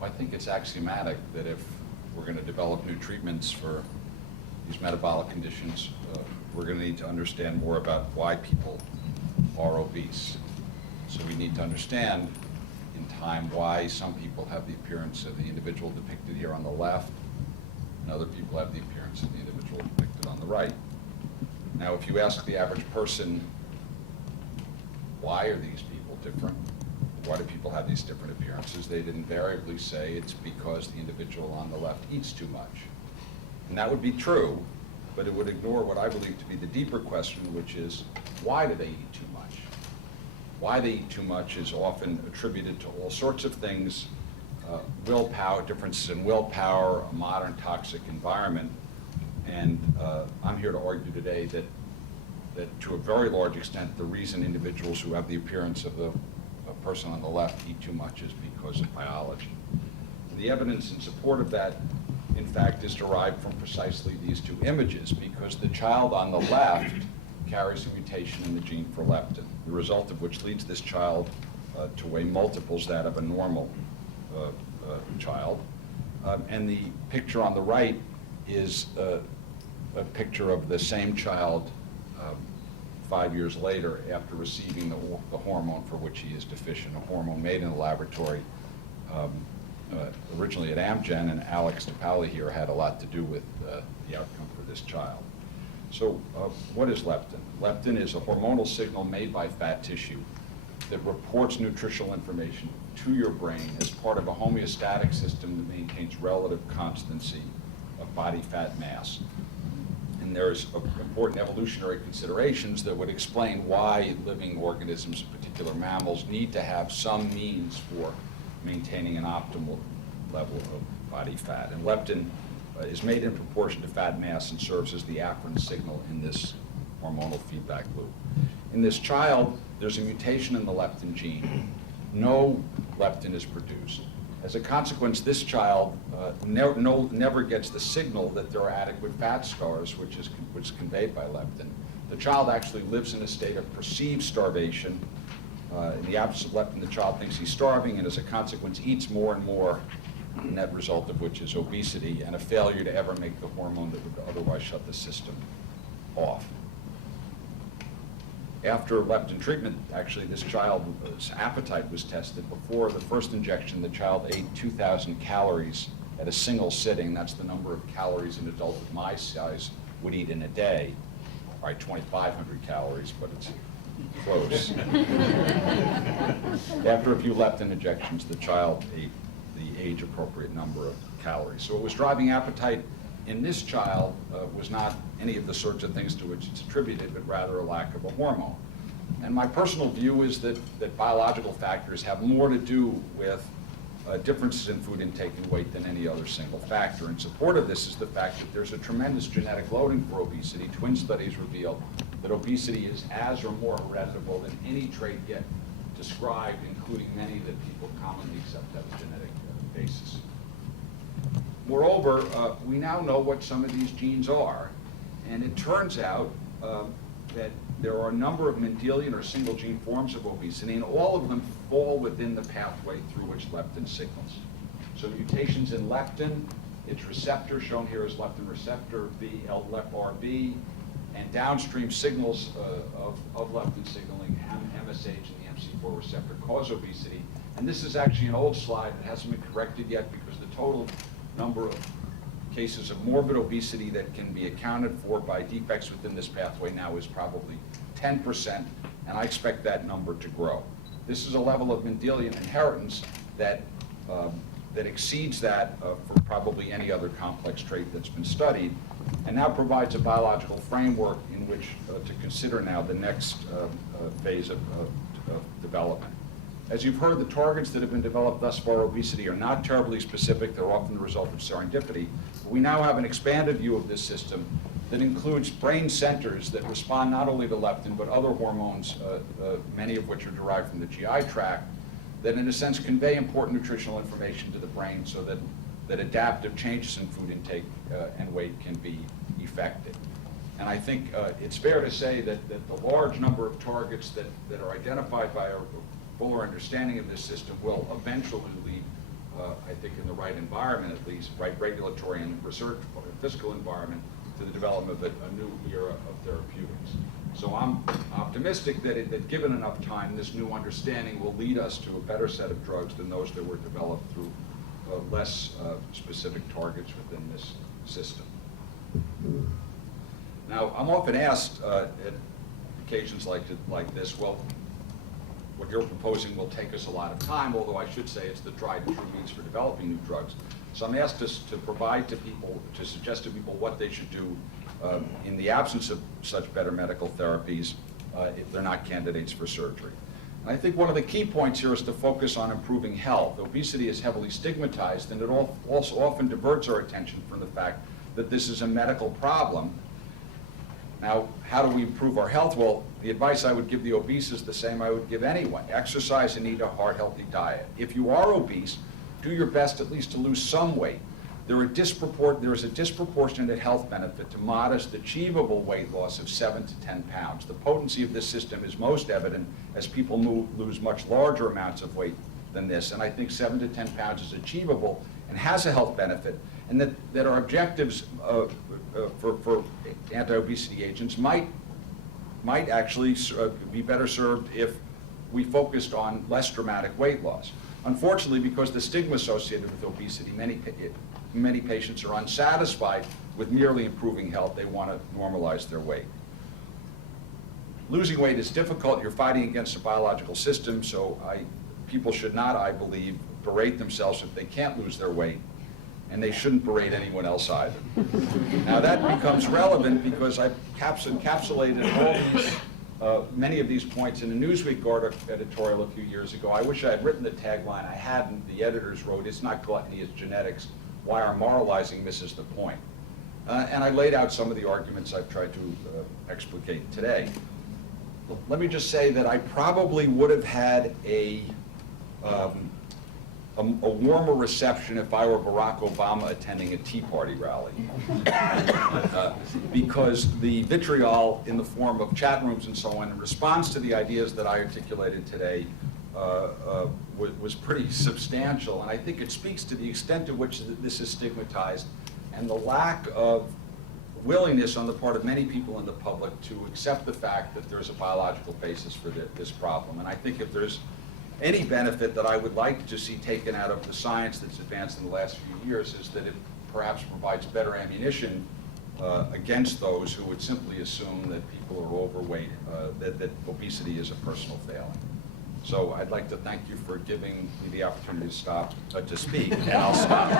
I think it's axiomatic that if we're going to develop new treatments for these metabolic conditions, we're going to need to understand more about why people are obese. So we need to understand in time why some people have the appearance of the individual depicted here on the left, and other people have the appearance of the individual depicted on the right. Now, if you ask the average person, why are these people different? Why do people have these different appearances? They'd invariably say it's because the individual on the left eats too much. And that would be true, but it would ignore what I believe to be the deeper question, which is, why do they eat too much? Why they eat too much is often attributed to all sorts of things, willpower, differences in willpower, a modern toxic environment. And I'm here to argue today that to a very large extent, the reason individuals who have the appearance of the person on the left eat too much is because of biology. The evidence in support of that, in fact, is derived from precisely these two images, because the child on the left carries a mutation in the gene for leptin, the result of which leads this child to weigh multiples that of a normal child. And the picture on the right is a picture of the same child 5 years later after receiving the hormone for which he is deficient, a hormone made in the laboratory originally at Amgen, and Alex DePaoli here had a lot to do with the outcome for this child. So what is leptin? Leptin is a hormonal signal made by fat tissue that reports nutritional information to your brain as part of a homeostatic system that maintains relative constancy of body fat mass. And there's important evolutionary considerations that would explain why living organisms, in particular mammals, need to have some means for maintaining an optimal level of body fat. And leptin is made in proportion to fat mass and serves as the afferent signal in this hormonal feedback loop. In this child, there's a mutation in the leptin gene. No leptin is produced. As a consequence, this child never gets the signal that there are adequate fat stores, which is conveyed by leptin. The child actually lives in a state of perceived starvation. In the absence of leptin, the child thinks he's starving, and as a consequence eats more and more, the net result of which is obesity and a failure to ever make the hormone that would otherwise shut the system off. After leptin treatment, actually, this child's appetite was tested. Before the first injection, the child ate 2,000 calories at a single sitting. That's the number of calories an adult of my size would eat in a day. All right, 2,500 calories, but it's close. After a few leptin injections, the child ate the age-appropriate number of calories. So what was driving appetite in this child was not any of the sorts of things to which it's attributed, but rather a lack of a hormone. And my personal view is that biological factors have more to do with differences in food intake and weight than any other single factor. In support of this is the fact that there's a tremendous genetic loading for obesity. Twin studies reveal that obesity is as or more hereditable than any trait yet described, including many that people commonly accept have a genetic basis. Moreover, we now know what some of these genes are, and it turns out that there are a number of Mendelian or single gene forms of obesity, and all of them fall within the pathway through which leptin signals. So mutations in leptin, its receptor, shown here as leptin receptor B, LEPRB, and downstream signals of leptin signaling, MSH and the MC4 receptor, cause obesity. And this is actually an old slide that hasn't been corrected yet because the total number of cases of morbid obesity that can be accounted for by defects within this pathway now is probably 10%, and I expect that number to grow. This is a level of Mendelian inheritance that exceeds that for probably any other complex trait that's been studied, and now provides a biological framework in which to consider now the next phase of development. As you've heard, the targets that have been developed thus far, obesity, are not terribly specific. They're often the result of serendipity. But we now have an expanded view of this system that includes brain centers that respond not only to leptin, but other hormones, many of which are derived from the GI tract, that in a sense convey important nutritional information to the brain so that adaptive changes in food intake and weight can be effected. And I think it's fair to say that the large number of targets that are identified by a fuller understanding of this system will eventually lead, I think in the right environment at least, right regulatory and research or fiscal environment, to the development of a new era of therapeutics. So I'm optimistic that given enough time, this new understanding will lead us to a better set of drugs than those that were developed through less specific targets within this system. Now, I'm often asked at occasions like this, well, what you're proposing will take us a lot of time, although I should say it's the tried and true means for developing new drugs. So I'm asked to provide to people, to suggest to people what they should do in the absence of such better medical therapies if they're not candidates for surgery. And I think one of the key points here is to focus on improving health. Obesity is heavily stigmatized, and it also often diverts our attention from the fact that this is a medical problem. Now, how do we improve our health? Well, the advice I would give the obese is the same I would give anyone. Exercise and eat a heart-healthy diet. If you are obese, do your best at least to lose some weight. There is a disproportionate health benefit to modest, achievable weight loss of 7 to 10 pounds. The potency of this system is most evident as people lose much larger amounts of weight than this. And I think 7 to 10 pounds is achievable and has a health benefit, and that our objectives for anti-obesity agents might actually be better served if we focused on less dramatic weight loss. Unfortunately, because the stigma associated with obesity, many patients are unsatisfied with merely improving health. They want to normalize their weight. Losing weight is difficult. You're fighting against a biological system, so people should not, I believe, berate themselves if they can't lose their weight, and they shouldn't berate anyone else either. Now that becomes relevant because I've encapsulated all these, many of these points in a Newsweek editorial a few years ago. I wish I had written the tagline. I hadn't. The editors wrote, "It's not gluttony, it's genetics. Why our moralizing misses the point." And I laid out some of the arguments I've tried to explicate today. Let me just say that I probably would have had a warmer reception if I were Barack Obama attending a Tea Party rally. Because the vitriol in the form of chat rooms and so on in response to the ideas that I articulated today was pretty substantial. And I think it speaks to the extent to which this is stigmatized and the lack of willingness on the part of many people in the public to accept the fact that there's a biological basis for this problem. And I think if there's any benefit that I would like to see taken out of the science that's advanced in the last few years is that it perhaps provides better ammunition against those who would simply assume that people are overweight, that obesity is a personal failing. So I'd like to thank you for giving me the opportunity to speak, and I'll stop.